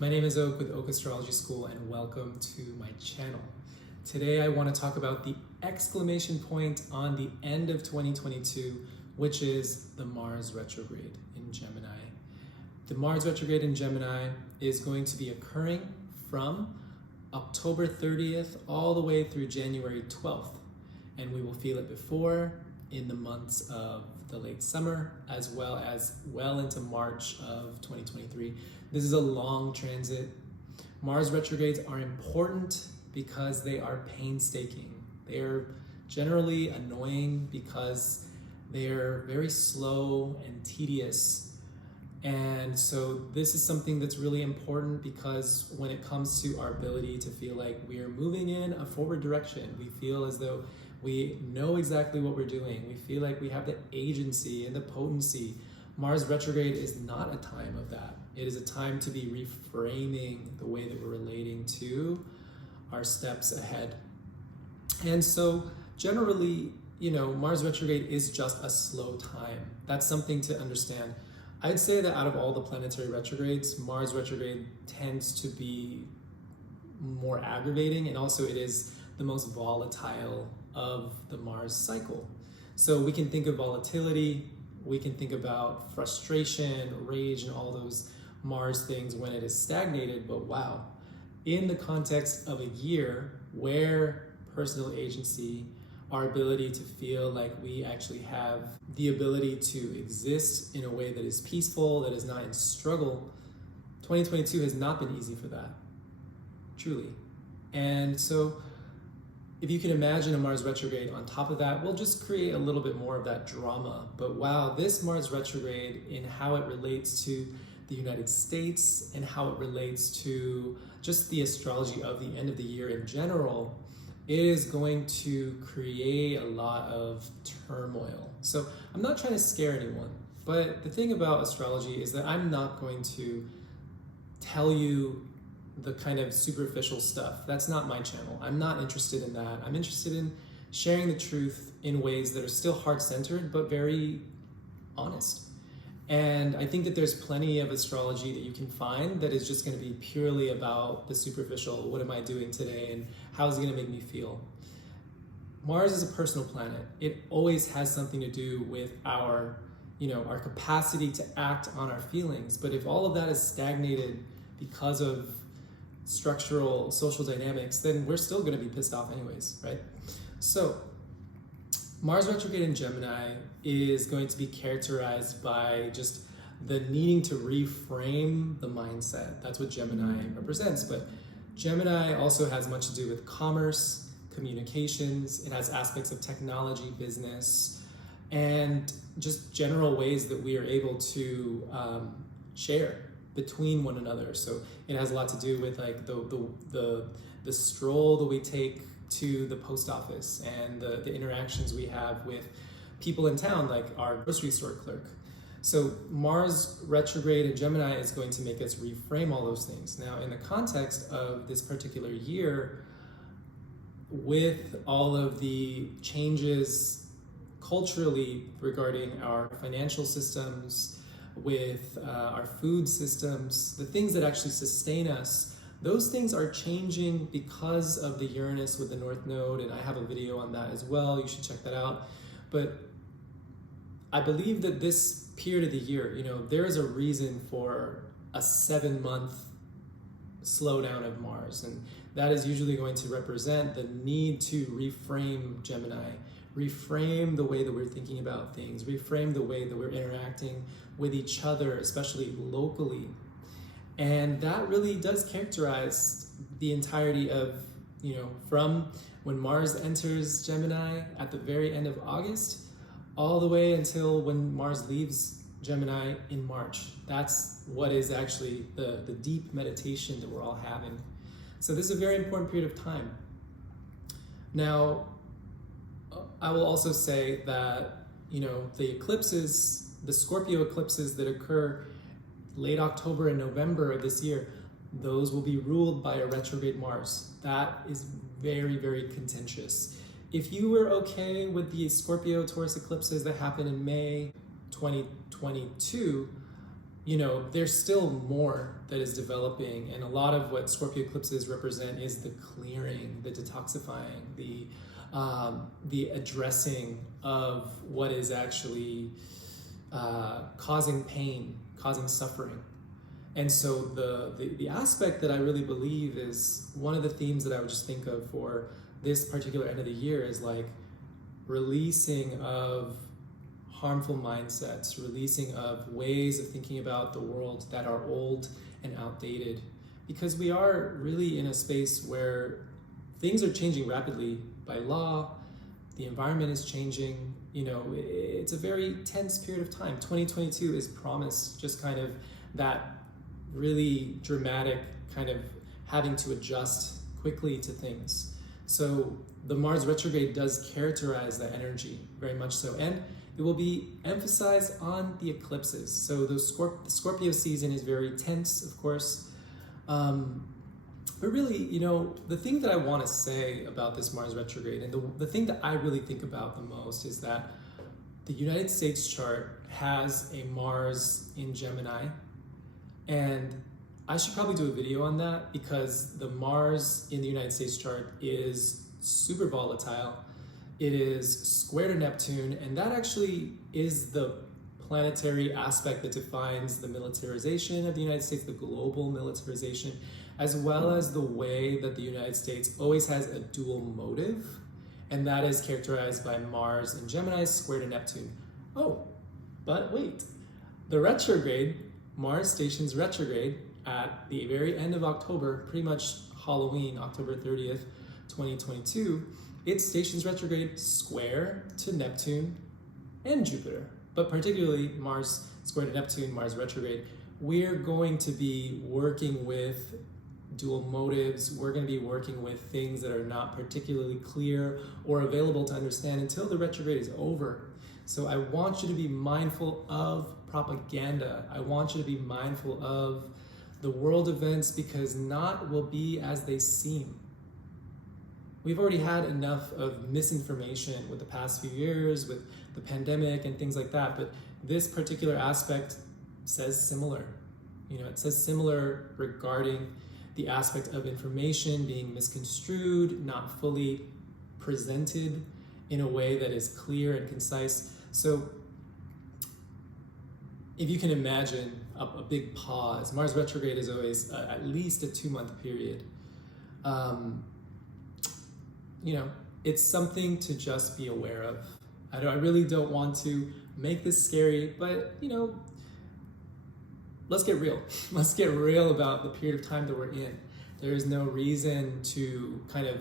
My name is Oak with Oak Astrology School and welcome to my channel. Today I want to talk about the exclamation point on the end of 2022, which is the Mars retrograde in Gemini. The Mars retrograde in Gemini is going to be occurring from October 30th all the way through January 12th. And we will feel it before in the months of the late summer as well into March of 2023. This is a long transit. Mars retrogrades are important because they are painstaking. They are generally annoying because they're very slow and tedious. And so this is something that's really important because when it comes to our ability to feel like we are moving in a forward direction, we feel as though we know exactly what we're doing. We feel like we have the agency and the potency. Mars retrograde is not a time of that. It is a time to be reframing the way that we're relating to our steps ahead. And so generally, Mars retrograde is just a slow time. That's something to understand. I'd say that out of all the planetary retrogrades, Mars retrograde tends to be more aggravating, and also it is the most volatile of the Mars cycle. So we can think of volatility, we can think about frustration, rage, and all those Mars things when it is stagnated, but wow, in the context of a year where personal agency, our ability to feel like we actually have the ability to exist in a way that is peaceful, that is not in struggle, 2022 has not been easy for that, truly. And so if you can imagine a Mars retrograde on top of that, we'll just create a little bit more of that drama. But wow, this Mars retrograde in how it relates to the United States and how it relates to just the astrology of the end of the year in general is going to create a lot of turmoil. So I'm not trying to scare anyone, but the thing about astrology is that I'm not going to tell you the kind of superficial stuff. That's not my channel. I'm not interested in that. I'm interested in sharing the truth in ways that are still heart-centered, but very honest. And I think that there's plenty of astrology that you can find that is just going to be purely about the superficial. What am I doing today? And how is it going to make me feel? Mars is a personal planet. It always has something to do with our capacity to act on our feelings. But if all of that is stagnated because of structural social dynamics, then we're still going to be pissed off anyways, right? So Mars retrograde in Gemini is going to be characterized by just the needing to reframe the mindset. That's what Gemini represents. But Gemini also has much to do with commerce, communications. It has aspects of technology, business, and just general ways that we are able to share between one another. So it has a lot to do with like the stroll that we take to the post office and the interactions we have with people in town, like our grocery store clerk. So Mars retrograde in Gemini is going to make us reframe all those things. Now, in the context of this particular year, with all of the changes culturally regarding our financial systems, with our food systems, the things that actually sustain us, those things are changing because of the Uranus with the North Node, and I have a video on that as well. You should check that out. But I believe that this period of the year, there is a reason for a 7-month slowdown of Mars, and that is usually going to represent the need to reframe Gemini, reframe the way that we're thinking about things, reframe the way that we're interacting with each other, especially locally. And that really does characterize the entirety of, from when Mars enters Gemini at the very end of August, all the way until when Mars leaves Gemini in March. That's what is actually the deep meditation that we're all having. So this is a very important period of time. Now, I will also say that, the eclipses, the Scorpio eclipses that occur late October and November of this year, those will be ruled by a retrograde Mars. That is very, very contentious. If you were okay with the Scorpio Taurus eclipses that happened in May 2022, there's still more that is developing, and a lot of what Scorpio eclipses represent is the clearing, the detoxifying, the addressing of what is actually causing pain, causing suffering. And so the aspect that I really believe is one of the themes that I would just think of for this particular end of the year is like releasing of harmful mindsets, releasing of ways of thinking about the world that are old and outdated, because we are really in a space where things are changing rapidly by law, the environment is changing, it's a very tense period of time. 2022 is promised just kind of that really dramatic kind of having to adjust quickly to things. So the Mars retrograde does characterize that energy very much so, and it will be emphasized on the eclipses. So the Scorpio season is very tense, of course. But really, the thing that I want to say about this Mars retrograde, and the thing that I really think about the most, is that the United States chart has a Mars in Gemini. And I should probably do a video on that, because the Mars in the United States chart is super volatile. It is square to Neptune, and that actually is the planetary aspect that defines the militarization of the United States, the global militarization, as well as the way that the United States always has a dual motive, and that is characterized by Mars in Gemini square to Neptune. Oh, but wait, the retrograde, Mars stations retrograde at the very end of October, pretty much Halloween, October 30th, 2022, it stations retrograde square to Neptune and Jupiter, but particularly Mars square to Neptune, Mars retrograde. We're going to be working with dual motives. We're going to be working with things that are not particularly clear or available to understand until the retrograde is over. So I want you to be mindful of propaganda. I want you to be mindful of the world events, because not will be as they seem. We've already had enough of misinformation with the past few years, with the pandemic and things like that, but this particular aspect says similar. It says similar regarding the aspect of information being misconstrued, not fully presented in a way that is clear and concise. So if you can imagine a big pause, Mars retrograde is always at least a 2-month period. It's something to just be aware of. I really don't want to make this scary, but let's get real. Let's get real about the period of time that we're in. There is no reason to kind of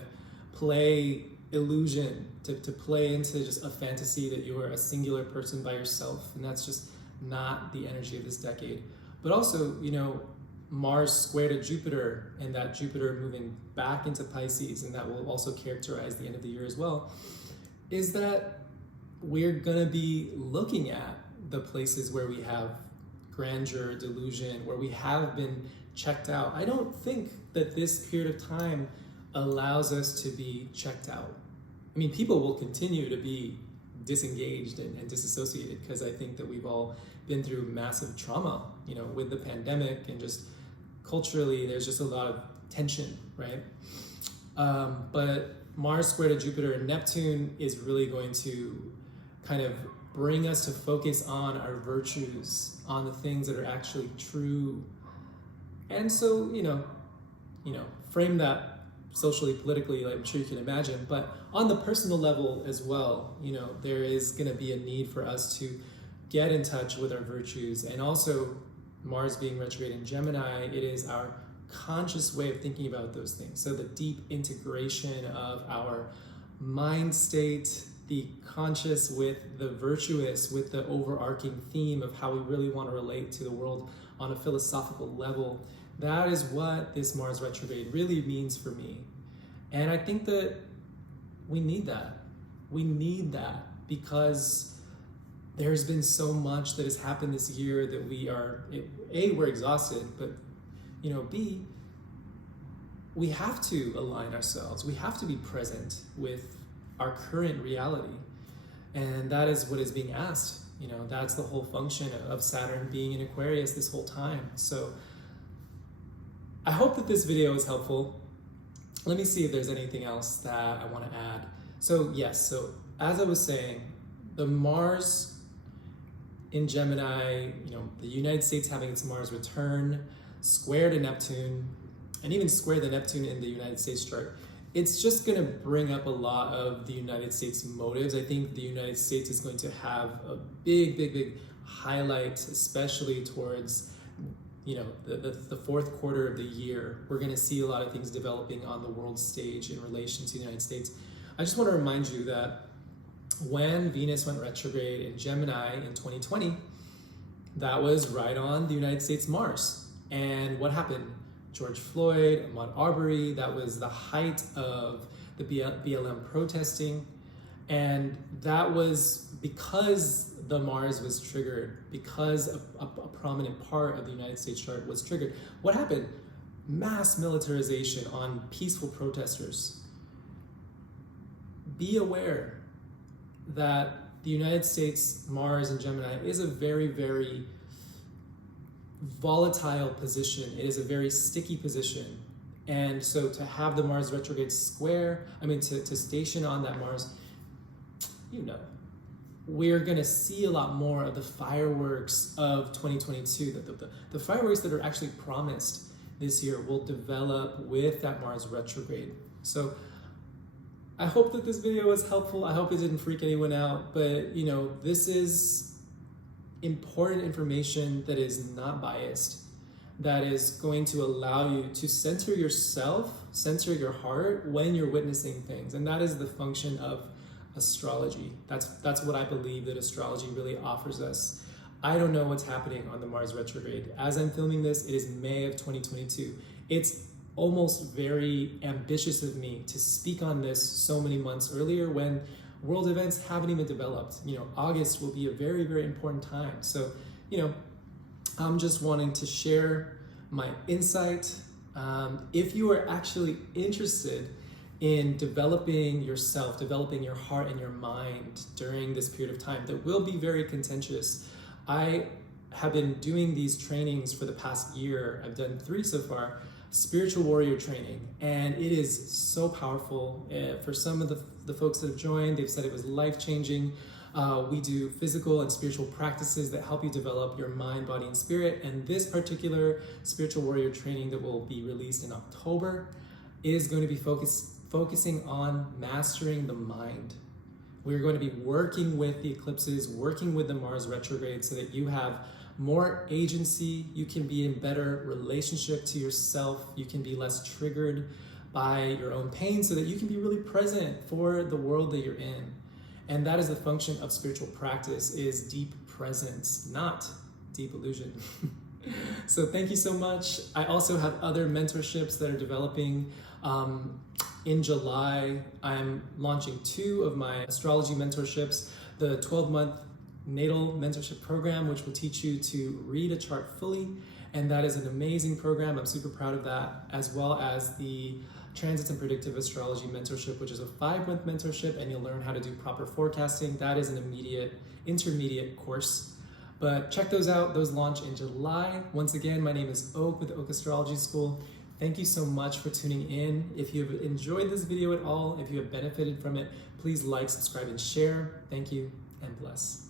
play illusion, to play into just a fantasy that you are a singular person by yourself, and that's just not the energy of this decade. But also, Mars square to Jupiter, and that Jupiter moving back into Pisces, and that will also characterize the end of the year as well, is that we're gonna be looking at the places where we have grandeur, delusion, where we have been checked out. I don't think that this period of time allows us to be checked out. I mean, people will continue to be disengaged and disassociated, because I think that we've all been through massive trauma, with the pandemic, and just culturally there's just a lot of tension, right? But Mars square to Jupiter and Neptune is really going to kind of bring us to focus on our virtues, on the things that are actually true. And so, frame that socially, politically, like I'm sure you can imagine, but on the personal level as well, there is going to be a need for us to get in touch with our virtues. And also, Mars being retrograde in Gemini, it is our conscious way of thinking about those things. So the deep integration of our mind state, the conscious with the virtuous, with the overarching theme of how we really want to relate to the world on a philosophical level. That is what this Mars retrograde really means for me. And I think that we need that. We need that because there's been so much that has happened this year that we are, A, we're exhausted, but B, we have to align ourselves. We have to be present with our current reality. And that is what is being asked You know, that's the whole function of Saturn being in Aquarius this whole time. So I hope that this video is helpful. Let me see if there's anything else that I want to add. So yes, so as I was saying, the Mars in Gemini, you know, the United States having its Mars return, square to Neptune, and even square the Neptune in the United States chart, it's just going to bring up a lot of the United States motives. I think the United States is going to have a big highlight, especially towards, you know, the fourth quarter of the year. We're going to see a lot of things developing on the world stage in relation to the United States. I just want to remind you that when Venus went retrograde in Gemini in 2020, that was right on the United States Mars. And what happened? George Floyd, Ahmaud Arbery, that was the height of the BLM protesting. And that was because the Mars was triggered, because a prominent part of the United States chart was triggered. What happened? Mass militarization on peaceful protesters. Be aware that the United States Mars in Gemini is a very volatile position. It is a very sticky position. And so to have the Mars retrograde square, to station on that Mars, you know, we're gonna see a lot more of the fireworks of 2022. The fireworks that are actually promised this year will develop with that Mars retrograde. So I hope that this video was helpful. I hope it didn't freak anyone out, but you know, this is important information that is not biased, that is going to allow you to center yourself, center your heart when you're witnessing things. And that is the function of astrology. That's what I believe that astrology really offers us. I don't know what's happening on the Mars retrograde. As I'm filming this, it is May of 2022. It's almost very ambitious of me to speak on this so many months earlier when world events haven't even developed. You know, August will be a very important time. So, you know, I'm just wanting to share my insight. If you are actually interested in developing yourself, developing your heart and your mind during this period of time that will be very contentious, I have been doing these trainings for the past year. I've done 3 so far, spiritual warrior training, and it is so powerful. For some of the folks that have joined, they've said it was life-changing. We do physical and spiritual practices that help you develop your mind, body, and spirit. And this particular spiritual warrior training that will be released in October is going to be focusing on mastering the mind. We're going to be working with the eclipses, working with the Mars retrograde so that you have more agency, you can be in better relationship to yourself, you can be less triggered by your own pain so that you can be really present for the world that you're in. And that is the function of spiritual practice, is deep presence, not deep illusion. So thank you so much. I also have other mentorships that are developing. In July, I'm launching 2 of my astrology mentorships, the 12-month Natal mentorship program, which will teach you to read a chart fully. And that is an amazing program. I'm super proud of that, as well as the Transits and Predictive Astrology mentorship, which is a 5-month mentorship, and you'll learn how to do proper forecasting. That is an intermediate course. But check those out. Those launch in July. Once again, my name is Oak with the Oak Astrology School. Thank you so much for tuning in. If you've enjoyed this video at all, if you have benefited from it, please like, subscribe, and share. Thank you, and bless.